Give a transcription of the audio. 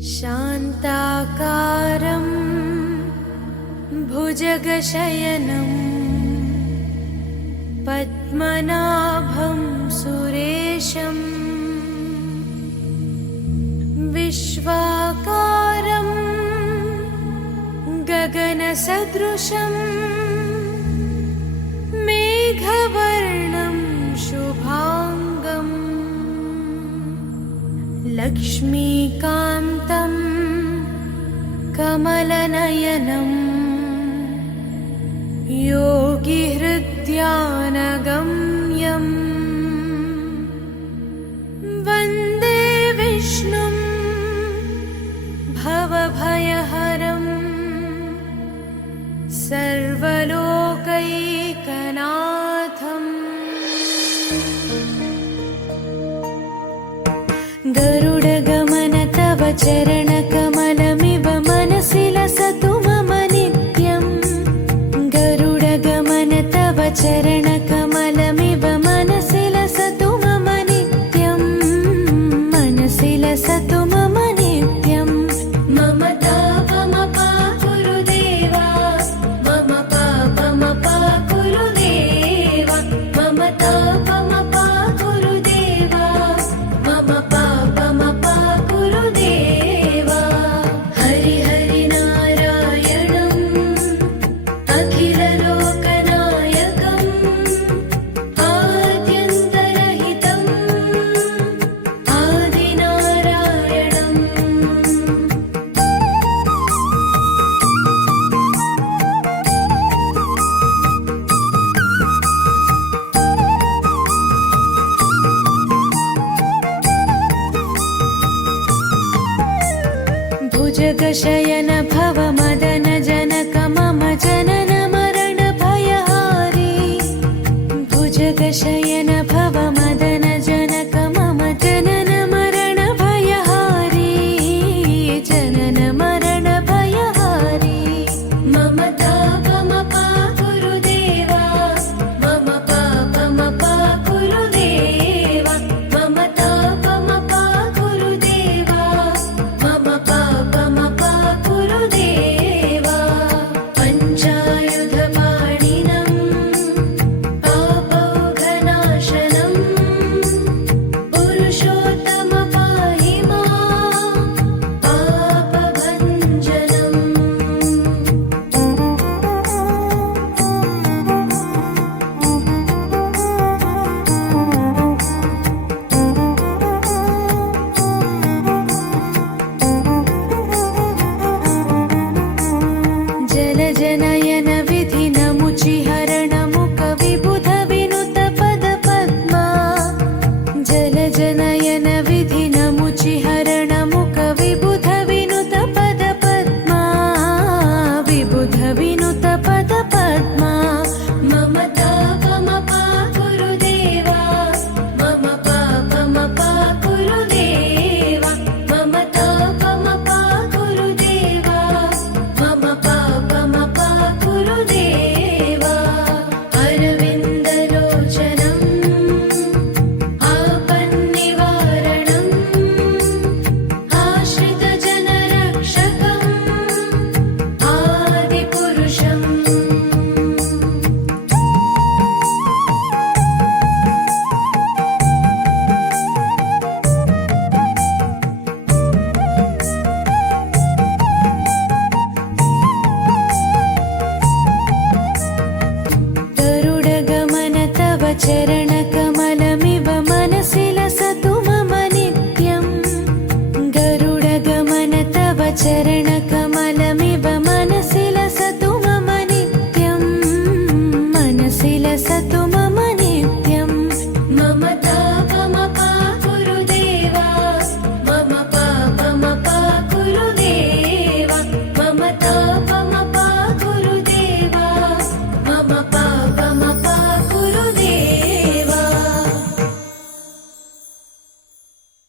शान्ताकारं भुजगशयनं पद्मनाभं सुरेशं विश्वाकारं गगनसदृशं मेघवर्णं शुभांगं लक्ष्मीकान्तं कमलनयनं योगिहृद्यानगम्यं वन्दे विष्णुं भवभयहरं सर्वलोकैकनाथम्। गरुडगमन तव चरणकमलमिव मनसि लसतु मम नित्यम्। गरुडगमन तव चरणकमलमिव मनसि लसतु मम नित्यम्। मनसि लसतु मम नित्यम्। मम तापमपा गुरुदेवा, मम पापमपा गुरुदेवा, मम तापमपा गुरुदेवा, मम पापमपा गुरुदेवा। हरि हरि नारायणम् अखिललोकनायकम् आद्यन्तरहितम् आदिनारायणम्। भुजगशयन भव मदन जनक मम जनन मरण भयहारी। भुजगशयन भव मदन जनक मम जनन मरण भयहारी। जनन मरण भयहारी। मम तापमपा गुरुदेवा, मम पापमपा गुरुदेवा, मम तापमपा गुरुदेवा, मम पापमपा गुरुदेवा। पञ्चायुधपाणिनम् पापौघनाशनम् पुरुषोत्तम पाहि मां पापभञ्जनम्। जलजनयन विधिनमुचिहरणमुख विबुध विनुत पदपद्मा। जलजनयन विधिनमुचिहरणमुख विबुध विनुत पदपद्मा। विबुध विनुत पदपद्मा। मम तापमपा गुरुदेवा, मम पापमपा गुरुदेवा, मम तापमपा गुरुदेवा, मम पापमपा गुरुदेवा। अरविन्दलोचनम् आपन्निवारणम् आश्रितजनरक्षकम् आदिपुरुषम्। गरुडगमन तव चरणकमलमिव